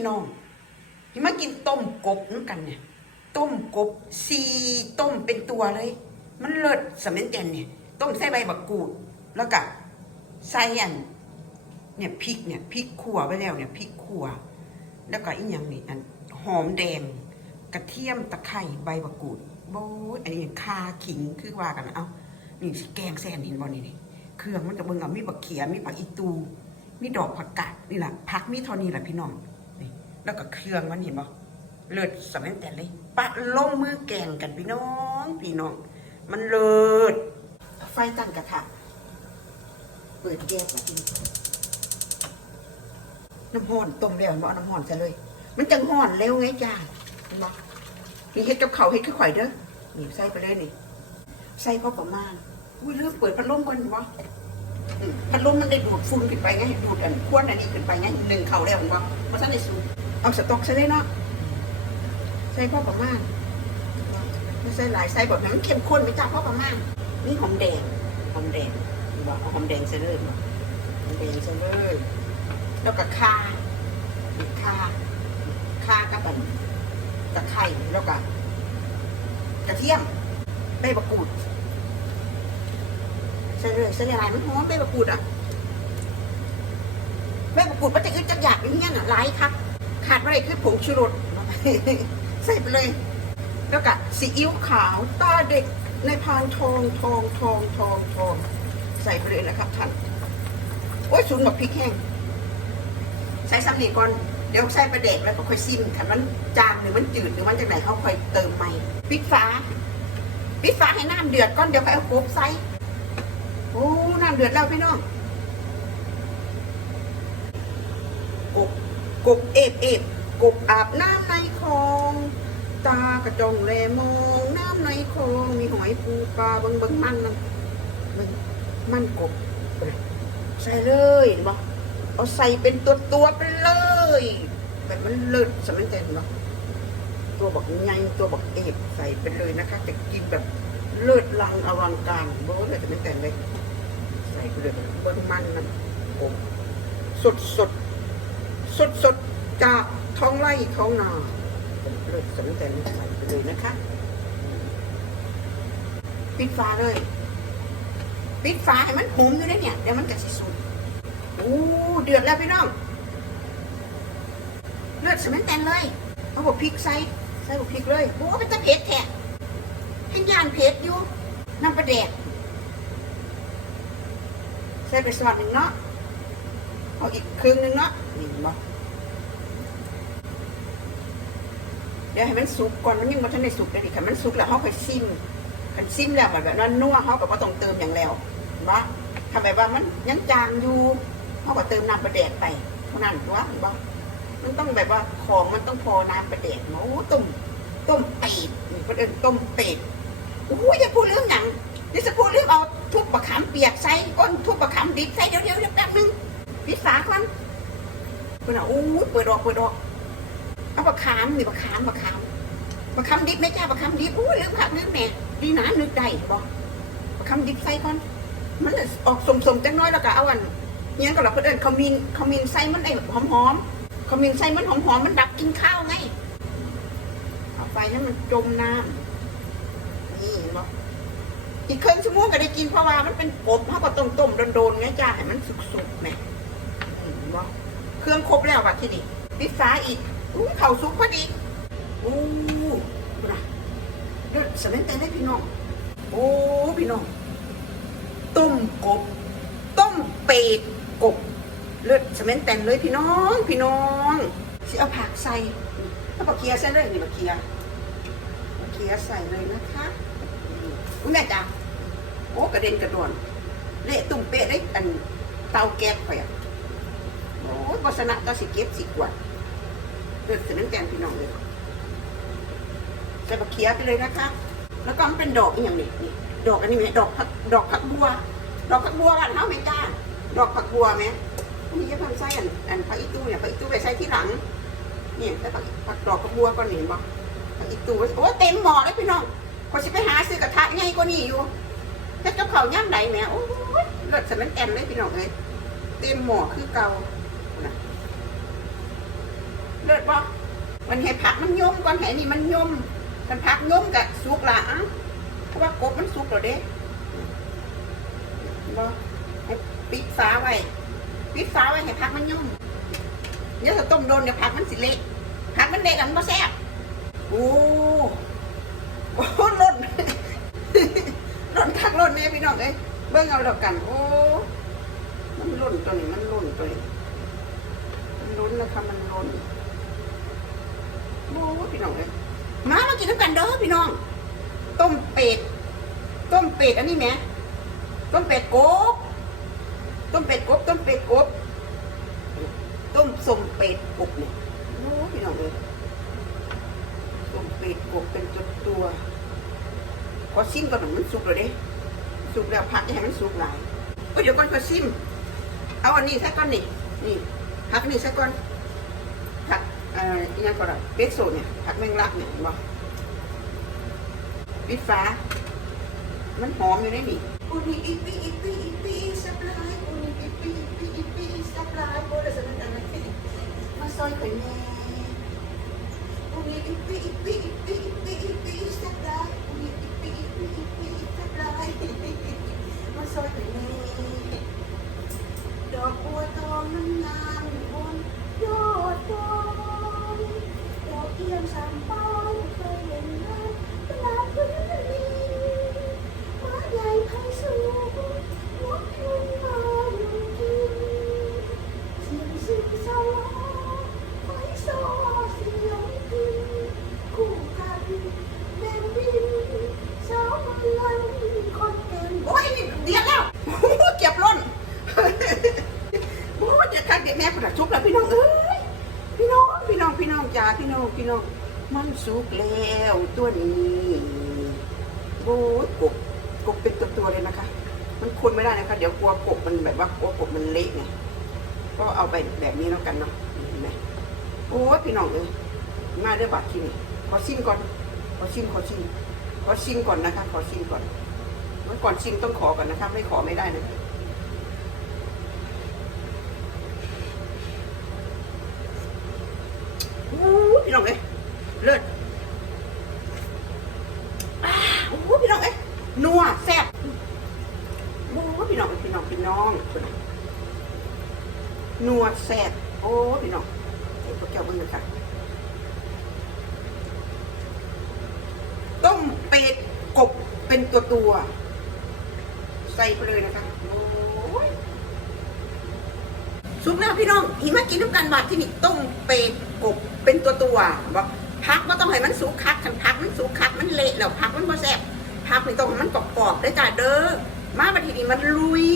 พี่น้องที่มากินต้มกบน้ำกันเนี่ย ต้มกบซีต้มเป็นตัวเลย มันเลิศสมัยเจนเนี่ย ต้มใส่ใบบักกูด แล้วก็ใส่อันเนี่ยพริกเนี่ยพริกขั่วไว้แล้วเนี่ยพริกขั่ว แล้วก็อีกอย่างนี่อันหอมแดง กระเทียมตะไคร้ใบบักกูดโบ้ยอันนี้คาขิงคือว่ากันเอานี่สิแกงแซนเห็นบ่นี่นี่เครื่องมันกับเบิ่งเอามีบักเขียมีผักอีตู มีดอกผักกาดนี่แหละพักมีเท่านี้แหละพี่น้อง แล้วก็เครื่องมันเห็นบ่เลิศสมัยแต่เลย ปะลงมือแกงกันพี่น้องพี่น้อง มันเลิศไฟตั้งกระทะเปิดแก๊สมาทีนี้น้ำห้อนต้มแล้วบ่เอาน้ำห้อนซะเลย มันจังห้อนเร็วไงจ้าเห็นบ่นี่เฮ็ดกับเขาเฮ็ดคือข่อยเด้อนี่ใส่ไปเลยนี่ใส่พอประมาณอุ้ยลืมเปิดพัดลมก่อนบ่อืมพัดลมมันได้ดูดฝุ่นขึ้นไปไงดูดอันควนอันนี้ขึ้นไปไงหนึ่งเข่าแล้วผมว่าเพราะฉะนั้นในสูบ เอาสต๊อกใส่ได้เนาะใส่พ่อประมาณไม่ใส่หลายใส่แบบนั้นเข้มข้นไปจ้าพ่อประมาณนี่หอมแดงหอมแดงว่าเอาหอมแดงใส่เลยบ่หอมแดงใส่เลยแล้วก็ข่าข่าข่ากับอันตะไคร้แล้วก็กระเทียมใบมะกรูดใส่เลยใส่ลายมันหอมใบมะกรูดอะใบมะกรูดมันจะอึดจักอยากอย่างเงี้ยน่ะหลายครับ ขาดอะไรคือผงชูรสใส่ไปเลย แล้วก็ซีอิ๊วขาวตาเด็กในพานทองทองทองทองทองใส่ไปเลยนะครับท่านโอ้ยสูนแบบพริกแห้งใส่ซ้ำนี่ก่อนเดี๋ยวใส่ประเด็กแล้วก็ค่อยซิมค่ะมันจางหรือมันจืดหรือมันจากไหนเขาค่อยเติมใหม่ปิดฝาปิดฝาให้น้ำเดือดก่อนเดี๋ยวค่อยเอาโคบใส่โอ้น้ำเดือดแล้วพี่น้องกบ กบเอฟเอฟกบอาบน้ำในคลอง ตากระจองแลมองน้ำในคลอง มีหอยปูปลาเบิงเบิงมันมันเบิ่งมันกบ ใส่เลยเห็นบ่เอาใส่เป็นตัวตัวไปเลยแบบมันเลิศสมัยเจนบ่ตัวบักใหญ่ตัวบักเอฟใส่ไปเลยนะคะจะกินแบบเลิศลังอลังการโบ้เลยแต่ไม่แต่งเลย ใส่ไปเลยบนมันมันโอ้สดสด สดสดจากท้องไร่ท้องนาเลิศแต่ไม่แต่งใส่ไปเลยนะคะ ปิดฟ้าเลย ปิดฟ้าให้มันหุมอยู่ได้เนี่ยเดี๋ยวมันจะสิสุดโอ้เดือดแล้วพี่น้อง เลือดสมันแต่งเลยเอาบอกพริกใส่ใส่บอกพริกเลยโอ้เป็นตะเพ็ดแท้ให้ยานเพชรอยู่น้ำประแดกใส่ไปสวัสดหนึ่งเนาะเอาอีกครึ่งหนึ่งเนาะนี่บ่เดี๋ยวให้มันสุกก่อนมันยังมันทันได้สุกเลยดิค่ะมันสุกแล้วเขาค่อยซิมคันซิมแล้วแบบนั้นนัวเขาก็บ่ต้องเติมอย่างแล้วบ่ทำแบบว่ามันยังจางอยู่เขาก็เติมน้ำประแดกไปเท่านั้นตัวบ่มันต้องแบบว่าของมันต้องพอน้ำประแดกเนาโอ้ต้มต้มเป็ดนี่คนเอินต้มเป็ดโอ้ยอย่าพูดเรื่องหนังเดี๋ยวจะพูดเรื่องเอาทุบมะขามเปียกใส่ก้นทุบมะขามดิบใส่เดี๋ยวเดี๋ยวเดี๋ยวแป๊บนึงพิษาควันคุณอะโอ้ยเปิดออกเปิดออก เอามะขามนี่มะขามมะขามมะขามดิบไหม่จ้ามะขามดิบโอ้ลืมผักลืมแหน่ดีนะนึกได้บอกมะขามดิบใส่ก่อนมันออกสมๆจังน้อยแล้วก็เอาอันเนี้ยก็เราเพื่นเอินขมิ้นขมิ้นใส่มันได้หอมๆขมิ้นใส่มันหอมๆมันดับกินข้าวไงเอาไปให้มันจมน้ำนี่เห็นบ่อีกเครึ่องชั่วโมงก็ได้กินเพราะว่ามันเป็นกบเขาก็ต้มต้มโดนๆไงจ้าให้มันสุกๆแม่นี่เห็นบ่เครื่องครบแล้วว่ะที่นี่ปิดฟ้าอีก อู้เข่าสุกพอดีอู้ดูนะเดือดสมัยแต่ได้พี่น้อง โอ้พี่น้อง ต้มกบ ต้มเป็ดกบ เลือดสมัยแต่เลยพี่น้อง พี่น้องสิเอาผักใส่ถ้าปลาเคียใส่เลยนี่ปลาเคียปลาเคียใส่เลยนะคะคุณแม่จ๋าโอ้กระเด็นกระโดนเละตุ่มเป๊ะได้อันเตาแก๊สไปอะโอ้ยบสนะก็สิเก็บสิกวด เลือดถึงน้ำแกงพี่น้องเลยใส่ปลาเคียไปเลยนะคะ แล้วก็มันเป็นดอกอีกอย่างนี้นี่ดอกอันนี้ไหมดอกผักดอกผักบัว ดอกผักบัวบ้านเฮาไหมจ้าดอกผักบัวไหมนี่จะทำไส้อันอันผักอีตู้เนี่ยผักอีตู้ไปใส่ที่หลังเนี่ยแต่ผักผักดอกกระบัวก็หนีบ่ผักอีตู้โอ้เต็มหม้อเลยพี่น้องพอสิไปหาซื้อกระทะไงก็นี่อยู่แต่กับเขาย่างใดแหม่โอ้ยเลิศสมันแอมเลยพี่น้องเลยเต็มหม้อคือเก่านะ เลิศมันให้ผักมันย่มก่อนให้นี่มันย่มกันผักย่มกับสุกละอะเพราะว่ากบมันสุกแล้วเด้บ่ให้ปิดฝาไว้ปิดฝาไว้ให้ผักมันย่มเดี๋ยวถ้าต้มโดนเดี๋ยวผักมันสิเละผักมันเละแล้วมันบ่แซ่บโอ้โอ้ล่นล่นคักล่นเนี่ยพี่น้องเอ้ยเบิ่งเอาแล้วกัน โอ้มันล่นตัวนี้มันล่นตัวนี้มันล้นนะคะมันล้น โอ้พี่น้องเลยมามากินน้ำกันเด้อพี่น้อง ต้มเป็ด ต้มเป็ดอันนี้แหมต้มเป็ดกบ ต้มเป็ดกบ ต้มเป็ดกบ ต้มสมเป็ดกบเนี่ยโอ้พี่น้องเลยต้มเป็ดกบเป็นจุดตัวขอซิมก่อนหน่อยมันสุกแล้วเด้สุกแล้วพักย่าให้มันสุกหลายก็เดี๋ยวก่อนก็ซิม เอาอันนี้ซะก่อนนี่ นี่ผักนี่ซะก่อน อ่ออีกอย่างก่อนอะเปโซเนี่ยผักแมงลักเนี่ยเห็นบ่ปิดฟ้า มันหอมอยู่ในนี่อุนี่อีปีอีปีอีปีสับลายอุนี่อีปีอีปีอีปีสับลายโบราณสนันนั้นมาซอยไปแม่อุนี่อีปีอีปีอีปีอีปีอีปีสับลายอุนี่อีปีอีปีอีปีสับลาย พี่น้องพี่น้องมันสุกแล้วตัวนี้โอ้ยกบกบเป็นตัวตัวๆเลยนะคะ มันคนไม่ได้นะคะ เดี๋ยวกลัวกบมันแบบว่ากลัวกบมันเละไงก็เอาไปแบบนี้แล้วกันเนาะเห็นไหมโอ้พี่น้องเอ้ยมาเด้อบัตรที่นี่ขอชิมก่อนขอชิมขอชิมขอชิมก่อนนะคะ ขอชิมก่อนเมื่อก่อนชิมต้องขอก่อนนะคะ ไม่ขอไม่ได้นะคะ โอ้ย พี่น้องเอ้ยเลิศอ้โอ้ยพี่น้องเอ้ยนัวแซ่บโอ้พี่น้องพี่น้องพี่น้องพี่น้องนัวแซ่บโอ้พี่น้องเอ้พวกเจ้าเบิ่งค่ะต้มเป็ดกบเป็นตัวตัวๆใส่ไปเลยนะคะโอ้ยสุกแล้วพี่น้องอีมากินน้ำกันบาดที่นี่ต้มเป็ด กบเป็นตัวตัวบอกพักว่าต้องให้มันสุกคักขันพักมันสุกคักมันเละแล้วพักมันพอแซ่บพักนี่ต้องมันกรอบๆได้จ้าเด้อมาบัดทีนี้มันลุย